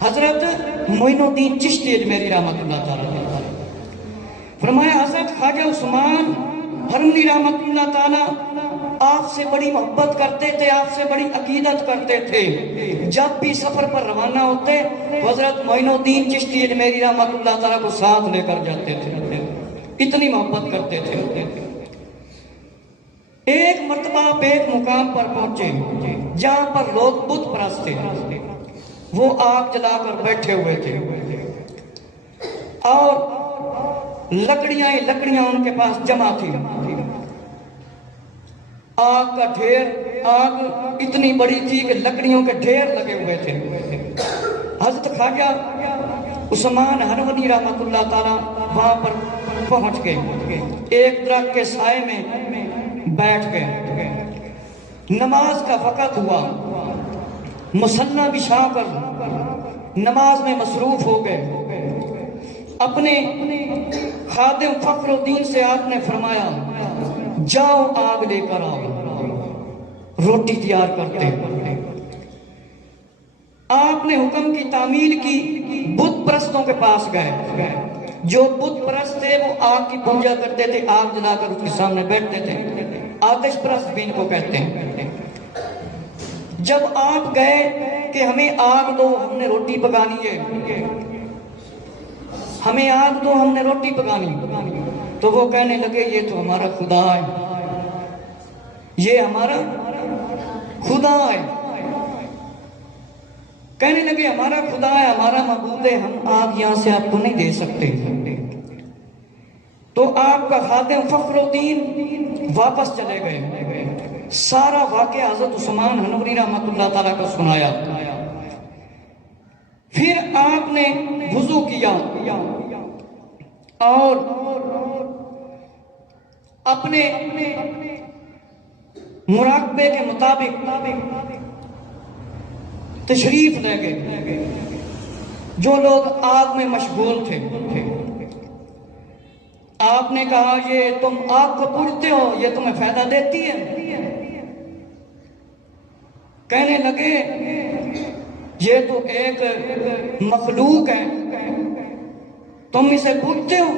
حضرت معین الدین چشتی اجمیری رحمۃ اللہ تعالیٰ فرمایا حضرت خواجہ عثمان ہرمنی رحمۃ اللہ تعالیٰ آپ سے بڑی محبت کرتے تھے، آپ سے بڑی عقیدت کرتے تھے. جب بھی سفر پر روانہ ہوتے تو حضرت معین الدین چشتی اجمیری رحمۃ اللہ تعالیٰ کو ساتھ لے کر جاتے تھے، اتنی محبت کرتے تھے. ایک مرتبہ آپ ایک مقام پر پہنچے جہاں پر لوگ بت پرست تھے. وہ آگ جلا کر بیٹھے ہوئے تھے اور لکڑیاں ان کے پاس جمع تھی. آگ کا ڈھیر، آگ اتنی بڑی تھی کہ لکڑیوں کے ڈھیر لگے ہوئے تھے. حضرت خواجہ عثمان ہرمنی رحمۃ اللہ تعالیٰ وہاں پر پہنچ گئے، ایک درخت کے سائے میں بیٹھ گئے. نماز کا وقت ہوا، مصلی بچھا کر نماز میں مصروف ہو گئے. اپنے خادم فخر الدین سے آپ نے فرمایا جاؤ آگ لے کر آؤ، روٹی تیار کرتے. آپ نے حکم کی تعمیل کی، بت پرستوں کے پاس گئے. جو بت پرست تھے وہ آگ کی پوجا کرتے تھے، آگ جلا کر اس کے سامنے بیٹھتے تھے. آتش پرست بھی ان کو کہتے ہیں. جب آپ گئے کہ ہمیں آگ دو، ہم نے روٹی پکانی ہے، ہمیں آگ دو، ہم نے روٹی پکانی، تو وہ کہنے لگے یہ تو ہمارا خدا ہے، یہ ہمارا خدا ہے. کہنے لگے ہمارا خدا ہے، ہمارا معبود ہے، ہم آگ یہاں سے آپ کو نہیں دے سکتے. تو آپ کا خادم فخر الدین واپس چلے گئے. سارا واقعہ حضرت عثمان ہرمنی رحمۃ اللہ تعالیٰ کو سنایا. پھر آپ نے وضو کیا اور اپنے مراقبے کے مطابق تشریف لے گئے. جو لوگ آگ میں مشغول تھے آپ نے کہا یہ تم آگ کو پوجتے ہو، یہ تمہیں فائدہ دیتی ہے؟ کہنے لگے یہ تو ایک مخلوق ہے، تم اسے پوجتے ہو.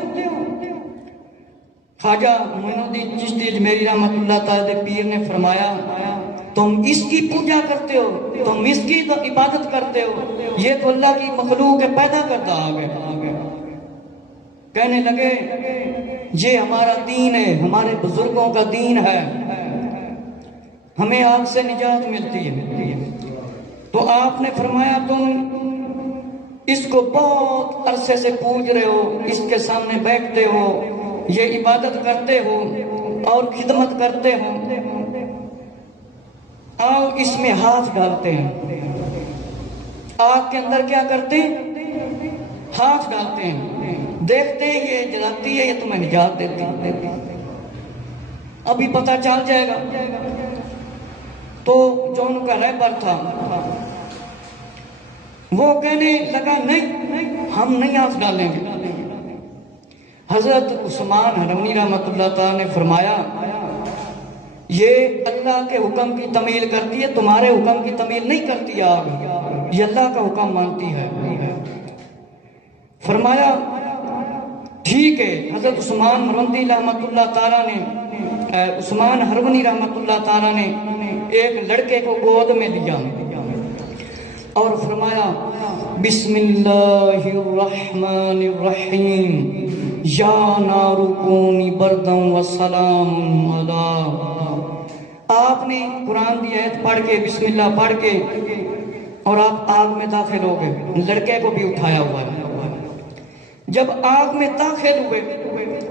خواجہ معین الدین چشتی اجمیری رحمۃ اللہ تعالی پیر نے فرمایا تم اس کی پوجا کرتے ہو، تم اس کی عبادت کرتے ہو، یہ تو اللہ کی مخلوق ہے، پیدا کرتا آگ ہے. کہنے لگے یہ ہمارا دین ہے، ہمارے بزرگوں کا دین ہے، ہمیں آگ سے نجات ملتی ہے. تو آپ نے فرمایا تم اس کو بہت عرصے سے پوج رہے ہو، اس کے سامنے بیٹھتے ہو، یہ عبادت کرتے ہو اور خدمت کرتے ہو، آؤ اس میں ہاتھ ڈالتے ہیں. آگ کے اندر کیا کرتے ہیں؟ ہاتھ ڈالتے ہیں. دیکھتے ہیں یہ جلاتی ہے، یہ تمہیں نجات دیتی ہے، ابھی پتہ چل جائے گا. تو جو ان کا رہبر تھا وہ کہنے لگا نہیں، ہم نہیں ہاتھ ڈالیں گے. حضرت عثمان ہرمنی رحمۃ اللہ تعالیٰ نے فرمایا یہ اللہ کے حکم کی تعمیل کرتی ہے، تمہارے حکم کی تعمیل نہیں کرتی آگ، یہ اللہ کا حکم مانتی ہے. فرمایا ٹھیک ہے. حضرت عثمان ہرمنی رحمۃ اللہ تعالیٰ نے عثمان ہرمنی رحمۃ اللہ تعالیٰ نے ایک لڑکے کو گود میں لیا اور فرمایا بسم اللہ الرحمن الرحیم یا نار کونی بردا وسلام علی. آپ نے قرآن کی آیت پڑھ کے بسم اللہ پڑھ کے اور آپ آگ میں داخل ہو گئے. لڑکے کو بھی اٹھایا ہوا ہے. جب آگ میں داخل ہوئے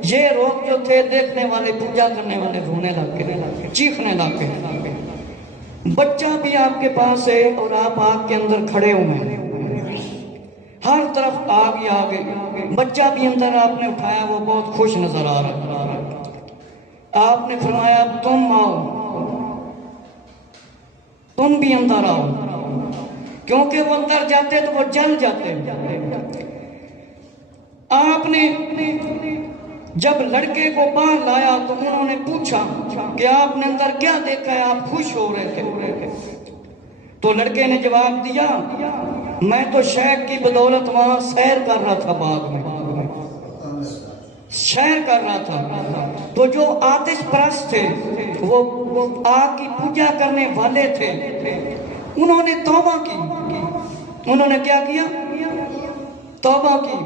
یہ لوگ جو تھے دیکھنے والے، پوجا کرنے والے، رونے لگ گئے، چیخنے لگ گئے. بچہ بھی آپ کے پاس ہے اور آپ آگ کے اندر کھڑے ہوئے ہیں، ہر طرف آگ ہی آگ ہے. بچہ بھی اندر آپ نے اٹھایا، وہ بہت خوش نظر آ رہا. آپ نے فرمایا تم آؤ، تم بھی اندر آؤ، کیونکہ وہ اندر جاتے تو وہ جل جاتے. آپ نے جب لڑکے کو باہر لایا تو انہوں نے پوچھا کہ آپ نے اندر کیا دیکھا ہے، آپ خوش ہو رہے تھے. تو لڑکے نے جواب دیا میں تو شیخ کی بدولت وہاں سیر کر رہا تھا، باغ میں سیر کر رہا تھا۔ تو جو آتش پرست تھے، وہ آگ کی پوجا کرنے والے تھے، انہوں نے توبہ کی۔ انہوں نے کیا کیا؟ توبہ کی،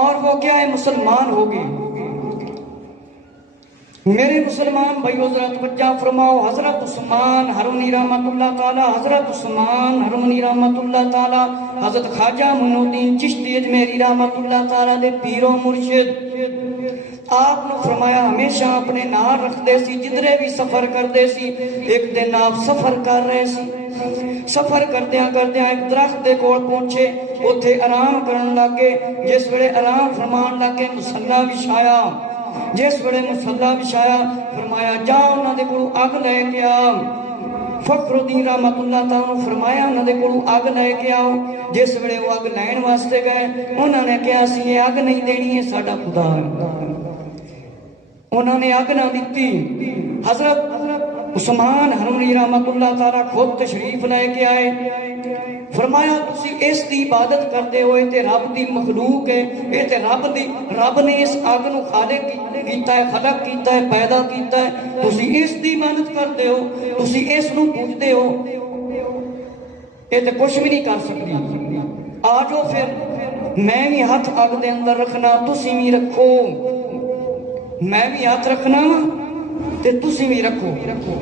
اور وہ کیا ہے؟ مسلمان ہو گئے۔ میرے مسلمان بھائیو ذرا توجہ فرماؤ، حضرت عثمان ہرونی رحمت اللہ تعالی، حضرت عثمان ہرونی رحمت اللہ تعالی، حضرت خواجہ معین الدین چشتی اجمیری رحمت اللہ تعالی دے پیر و مرشد، آپ نے فرمایا ہمیشہ اپنے نال رکھتے سی، جدرے بھی سفر کرتے سی۔ ایک دن آپ سفر کر رہے سی، سفر کردیاں کردیاں ایک درخت دے کول پہنچے، اوتھے آرام کرن لگے۔ جس ویلے آرام فرمان لگے مصلا وچھایا، جس ویلے مصلا وچھایا فرمایا جا انہاں دے کولوں اگ لے کے آ۔ فخر الدین رحمت اللہ تعالیٰ نے فرمایا انہاں دے کولوں اگ لے کے آؤ۔ جس ویلے وہ اگ لین واسطے گئے، انہاں نے کہا سی یہ اگ نہیں دینی ہے، ساڈا خدا ہے۔ انہوں نے اگ نہ دیتی۔ حضرت عثمان ہرونی رحمت اللہ تعالیٰ خود تشریف لے کے آئے، فرمایا تسی اس دی عبادت کرتے ہوئے تے رب دی مخلوق ہے، اے تے رب نے اس اگ نو خالق کیتا ہے، خلق کیتا ہے، پیدا کیتا ہے، تسی اس دی عبادت کرتے ہو، تسی اس نو پوجتے ہو، اے تے کچھ بھی نہیں کر سکتی۔ آجو پھر میں بھی ہاتھ اگ دے اندر رکھنا، تسی بھی رکھو، میں بھی ہاتھ رکھنا تے تسی بھی رکھو،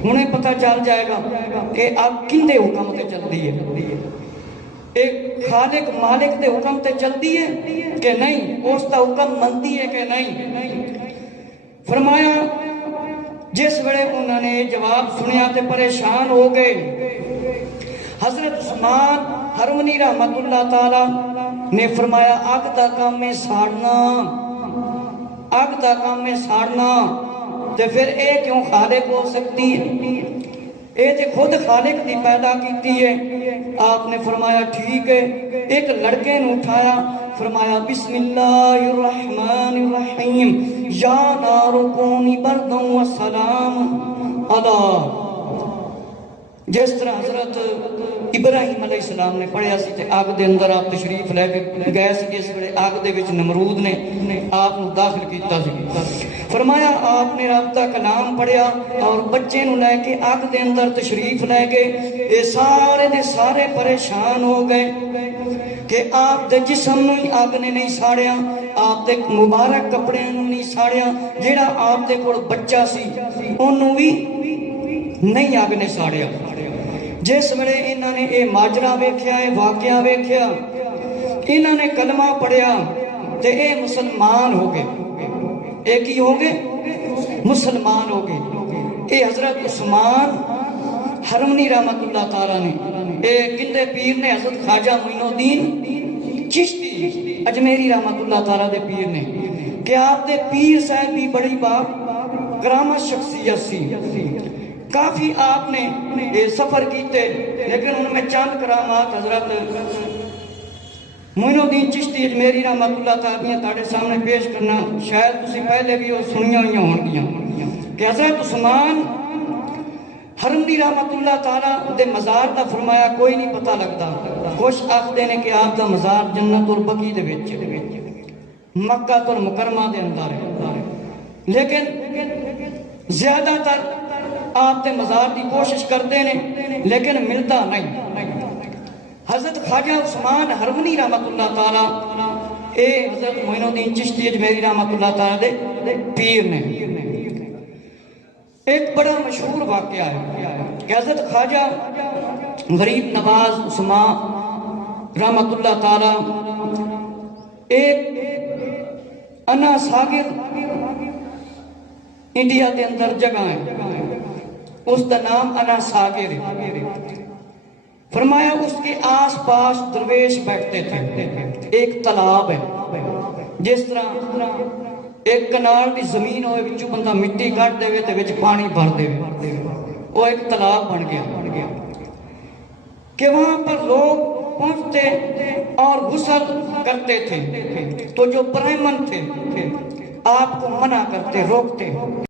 انہیں پتہ چل جائے گا کہ اگ کندے حکم تے چلتی ہے، ایک خالق مالک دے حکم تے چلتی ہے کہ نہیں، اس دا حکم منتی ہے کہ نہیں۔ فرمایا جس وڑے انہوں نے جواب سنیا تے پریشان ہو گئے۔ حضرت عثمان ہرونی رحمت اللہ تعالی نے فرمایا اگ دا کام میں ساڑنا، اگ دا کام میں ساڑنا، تے پھر اے کیوں خالق ہو سکتی ہے؟ اے تے خود خالق دی پیدا کیتی ہے۔ آپ نے فرمایا ٹھیک ہے، ایک لڑکے نے اٹھایا، فرمایا بسم اللہ الرحمن الرحیم، یا نار کونی بردا و سلام علی۔ جس طرح حضرت ابراہیم علیہ السلام نے پڑھیا سی تے آگ دے اندر آپ تشریف لے کے گئے سی، جس ویلے آگ دے وچ نمرود نے آپ نو داخل کیتا سی، فرمایا آپ نے رب دا کلام پڑھیا اور بچے نو لے کے آگ دے اندر تشریف لے گئے۔ اے سارے دے سارے پریشان ہو گئے کہ آپ دے جسم نو ہی آگ نے نہیں ساڑیا، آپ دے مبارک کپڑے نو نہیں ساڑیا، جیڑا آپ دے کول بچہ سی انہوں بھی نہیں آگ نے ساڑیا۔ جس ویلے انہوں نے اے ماجرا ویکھیا، اے واقعہ ویکھیا، انہوں نے کلمہ پڑھیا تے اے مسلمان ہو گئے۔ اے کی ہو گئے؟ مسلمان ہو گئے۔ اے حضرت عثمان ہرونی رحمت اللہ تعالیٰ نے، اے کندے پیر نے؟ حضرت خواجہ معین الدین چشتی اجمیری رحمت اللہ تعالیٰ دے پیر نے، کہ آپ دے پیر صاحب بھی بڑی بات کرامت شخصیت سی، کافی آپ نے سفر کیتے، لیکن ان میں چند کرامات حضرت معین الدین چشتی اجمیری رحمت اللہ تعالیٰ تاڑے سامنے پیش کرنا شاید تسی پہلے بھی وہ سنیاں ہوئی ہون گیا، کہ حضرت عثمان ہرونی رحمت اللہ تعالیٰ دے مزار دا فرمایا کوئی نہیں پتہ لگتا، کچھ آخدے نے کہ آپ دا مزار جنت البقیع دے وچ مکہ المکرمہ دے اندر ہے، لیکن زیادہ تر آپ دے مزار دی کوشش کرتے ہیں لیکن ملتا نہیں۔ حضرت خواجہ عثمان ہرونی رحمت اللہ تعالی اے حضرت معین الدین چشتی اجمیری رحمت اللہ تعالی دے پیر نے۔ ایک بڑا مشہور واقعہ ہے کہ حضرت خواجہ غریب نواز عثمان رحمت اللہ تعالی ایک انا ساگر انڈیا کے اندر جگہ ہے، اس کا نام انا ساگر ہے۔ فرمایا اس کے آس پاس درویش بیٹھتے تھے، ایک تالاب ہے، جس طرح ایک کنار دی زمین ہوئے وچوں بندہ مٹی کٹ دے تے وچ پانی بھر دے، وہ ایک تالاب بن گیا کہ وہاں پر لوگ پہنچتے اور غسل کرتے تھے، تو جو برہمن تھے آپ کو منع کرتے، روکتے۔